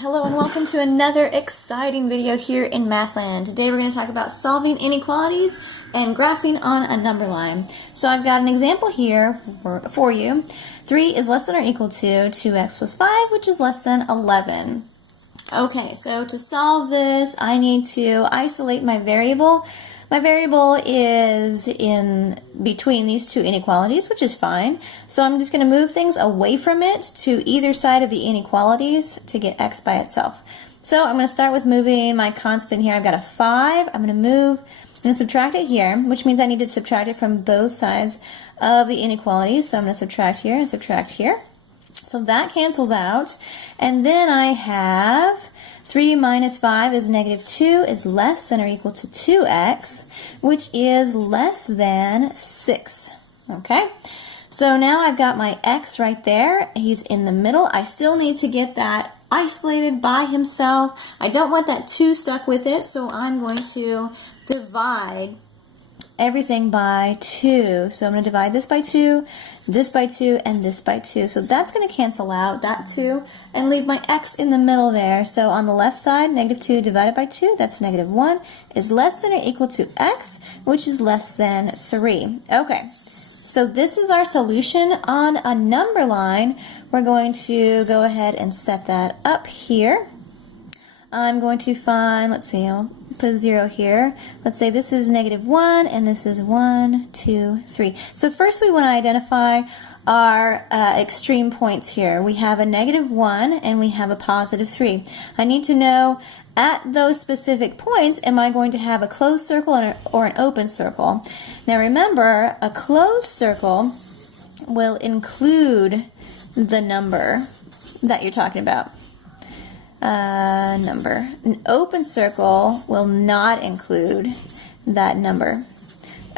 Hello and welcome to another exciting video here in Mathland. Today we're going to talk about solving inequalities and graphing on a number line. So I've got an example here for you. 3 is less than or equal to 2x plus 5, which is less than 11. Okay, so to solve this, I need to isolate my variable. My variable is in between these two inequalities, which is fine. So I'm just going to move things away from it to either side of the inequalities to get x by itself. So I'm going to start with moving my constant here. I've got a 5. I'm going to subtract it here, which means I need to subtract it from both sides of the inequalities. So I'm going to subtract here and subtract here. So that cancels out. And then I have 3 minus 5 is negative 2 is less than or equal to 2x, which is less than 6. Okay? So now I've got my x right there. He's in the middle. I still need to get that isolated by himself. I don't want that 2 stuck with it, so I'm going to divide everything by 2. So I'm going to divide this by 2, this by 2, and this by 2. So that's going to cancel out that 2 and leave my x in the middle there. So on the left side, negative 2 divided by 2, that's negative 1, is less than or equal to x, which is less than 3. Okay, so this is our solution on a number line. We're going to go ahead and set that up here. I'm going to find, let's see, I'll put a 0 here. Let's say this is negative 1 and this is 1, 2, 3. So first we want to identify our extreme points here. We have a negative 1 and we have a positive 3. I need to know at those specific points, am I going to have a closed circle or an open circle? Now remember, a closed circle will include the number that you're talking about. An open circle will not include that number.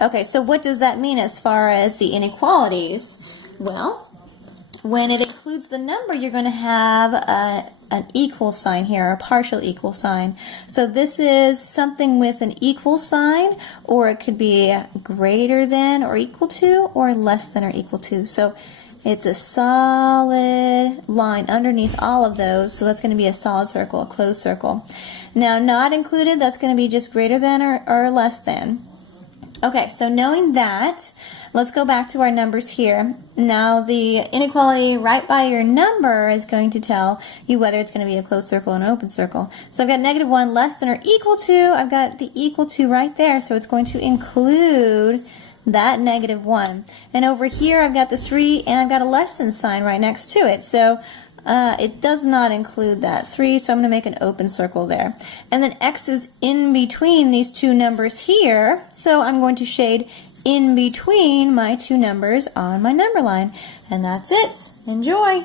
Okay, so what does that mean as far as the inequalities? Well, when it includes the number, you're going to have an equal sign here, a partial equal sign. So this is something with an equal sign, or it could be greater than or equal to, or less than or equal to. So it's a solid line underneath all of those, so that's going to be a solid circle, a closed circle. Now, not included, that's going to be just greater than or less than. Okay, so knowing that, let's go back to our numbers here. Now, the inequality right by your number is going to tell you whether it's going to be a closed circle or an open circle. So I've got negative 1 less than or equal to. I've got the equal to right there, so it's going to include that negative 1. And over here I've got the 3 and I've got a less than sign right next to it. So it does not include that 3, so I'm going to make an open circle there. And then x is in between these two numbers here, so I'm going to shade in between my two numbers on my number line. And that's it. Enjoy!